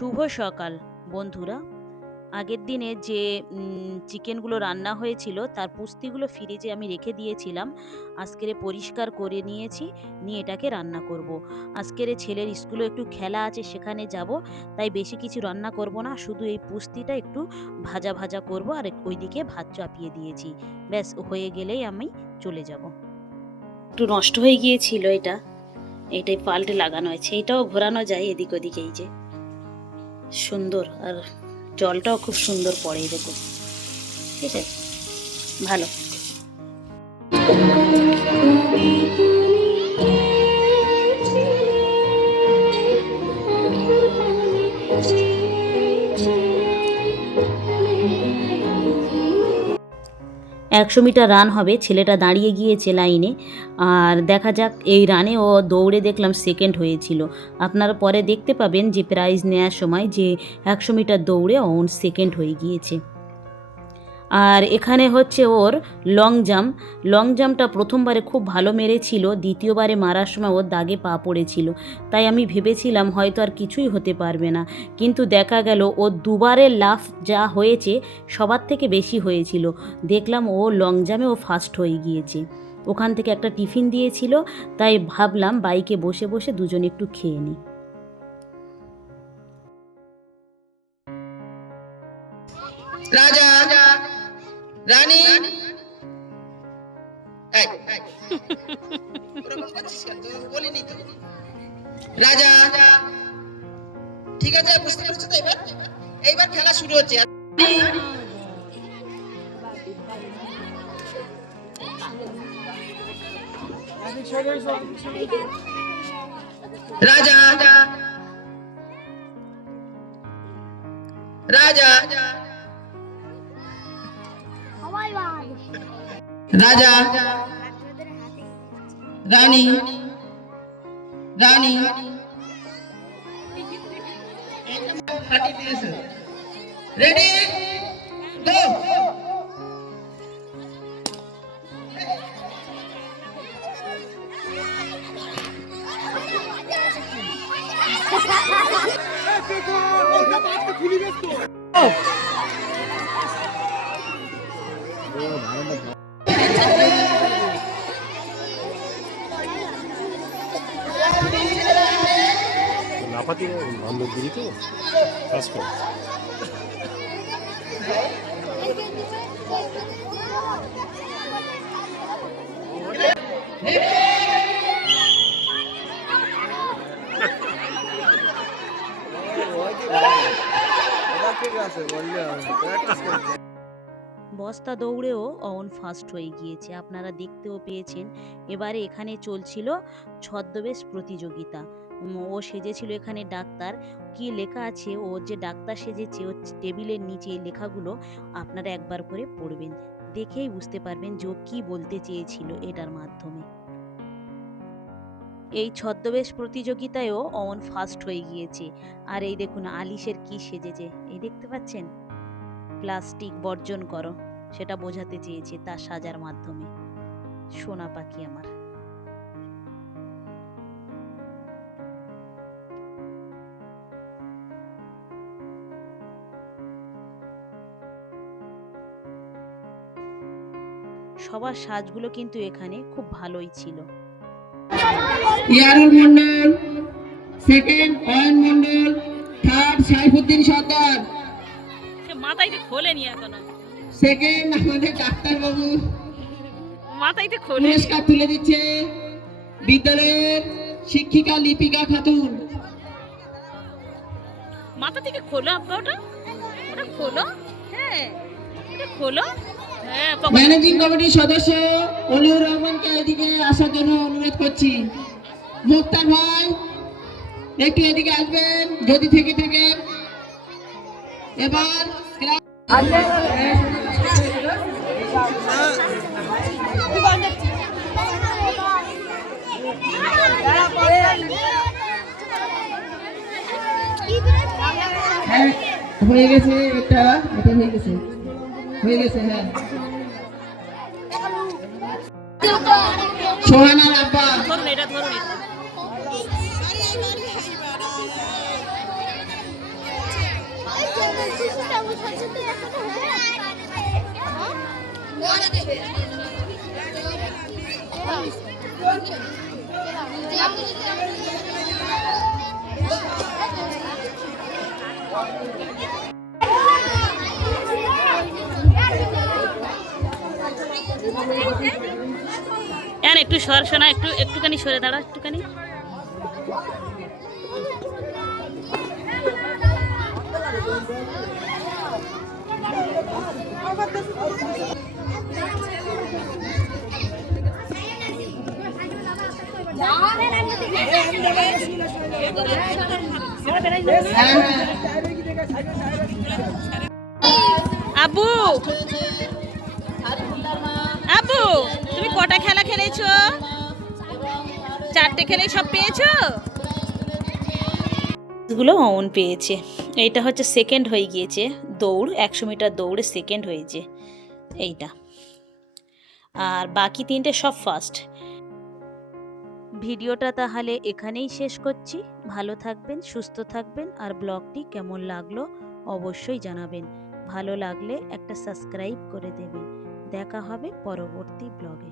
শুভ সকাল, বন্ধুরা। আগের দিনে যে চিকেনগুলো রান্না হয়েছিল, তার পুস্তিগুলো ফ্রিজে আমি রেখে দিয়েছিলাম। আজকেরে পরিষ্কার করে নিয়েছি, নিয়ে এটাকে রান্না করব। আজকেরে ছেলের স্কুলে একটু খেলা আছে, সেখানে যাব। তাই বেশি কিছু রান্না করব না, শুধু এই পুস্তিটা একটু ভাজা ভাজা করব, আর ওইদিকে ভাত চাপিয়ে দিয়েছি। ব্যাস, হয়ে গেলেই আমি চলে যাব। একটু নষ্ট হয়ে গিয়েছিল এটা। এটাই পাল্টে লাগানো আছে এটাও ঘোরানো যায় এদিক ওদিক এই যে। সুন্দর আর জলটাও খুব সুন্দর পড়ে দেখুন। ঠিক আছে? ভালো। একশো মিটার রান হবে, ছেলেটা দাঁড়িয়ে গিয়েছে লাইনে। আর দেখা যাক, এই রানে ও দৌড়ে দেখলাম সেকেন্ড হয়েছিল। আপনারা পরে দেখতে পাবেন যে প্রাইজ নেওয়ার সময় যে একশো মিটার দৌড়ে অন সেকেন্ড হয়ে গিয়েছে। আর এখানে হচ্ছে ওর লং জাম্প লং জাম্পটা প্রথমবারে খুব ভালো মেরেছিল, দ্বিতীয়বারে মারার সময় ওর দাগে পা পড়েছিল। তাই আমি ভেবেছিলাম হয়তো আর কিছুই হতে পারবে না। কিন্তু দেখা গেল ও দুবারের লাফ যা হয়েছে সবার থেকে বেশি হয়েছিল। দেখলাম ও লং জামে ও ফার্স্ট হয়ে গিয়েছে। ওখান থেকে একটা টিফিন দিয়েছিল, তাই ভাবলাম বাইকে বসে বসে দুজন একটু খেয়ে নিই। রাজা রানী। রাজা। ঠিক আছে বুঝতে পারছ তো এবার? এইবার খেলা শুরু হচ্ছে। রাজা। রাজা। রাজা রানী রানী। রেডি গো লাফাতে বান্ধব দিলি তো। কাজ কর। বস্তা দৌড়েও অন ফার্স্ট হয়ে গিয়েছে। আপনারা দেখতেও পেয়েছেন। এবারে এখানে চলছিল ছদ্মবেশ প্রতিযোগিতা। ও সেজেছিল এখানে ডাক্তার। কি লেখা আছে? ও যে ডাক্তার সেজেছে, ও টেবিলের নিচে লেখাগুলো আপনারা একবার করে পড়বেন। দেখেই বুঝতে পারবেন যে কি বলতে চেয়েছিল এটার মাধ্যমে। এই ছদ্মবেশ প্রতিযোগিতায়ও অমন ফার্স্ট হয়ে গিয়েছে। আর এই দেখুন, আলিশের কি সেজেছে। এই দেখতে পাচ্ছেন? প্লাস্টিক বর্জন করো, সেটা বোঝাতে চেয়েছে তার সাজার মাধ্যমে। সোনা পাখি আমার। সবার সাজগুলো কিন্তু এখানে খুব ভালোই ছিল। Yarul Mondal second Ayan Mondal third Saifuddin Sardar. সে মাথাইতে খোলেনি এখনও। সেকেন্ড আমাদের ডাক্তার বাবু। মাথাইতে পুরস্কার তুলে দিচ্ছে বিদ্যালয়ের শিক্ষিকা লিপিকা খাতুন। মাথা থেকে খোলো আপা ওটা? ওটা খোলো? হ্যাঁ এটা খোলো? ম্যানেজিং কমিটির সদস্য অলিউর রহমানকে এদিকে আসার জন্য অনুরোধ করছি। মুক্তার ভাই, একটু এদিকে আসবেন, যদি থেকে থেকে। এবার হ্যাঁ হয়ে গেছে, এটা এটা হয়ে গেছে। হয়ে গেছে হ্যাঁ। সোহানার আব্বা ধরুন এটা ধরুন। এটা ইয়ান একটু সর শোনা একটু একটুখানি সরে দাঁড়া একটুখানি। আবু! খেলেছো চারটে খেলে সব পেয়েছ? গুলো অমন পেয়েছে। এইটা হচ্ছে সেকেন্ড হয়ে গিয়েছে। দৌড় একশো মিটার দৌড়ে সেকেন্ড হয়েছে। এইটা। আর বাকি তিনটে সব ফার্স্ট ভিডিওটা তাহলে এখানেই শেষ করছি। ভালো থাকবেন সুস্থ থাকবেন আর ব্লগটি কেমন লাগল অবশ্যই জানাবেন। ভালো লাগলে একটা সাবস্ক্রাইব করে দেবেন। দেখা হবে পরবর্তী ব্লগে।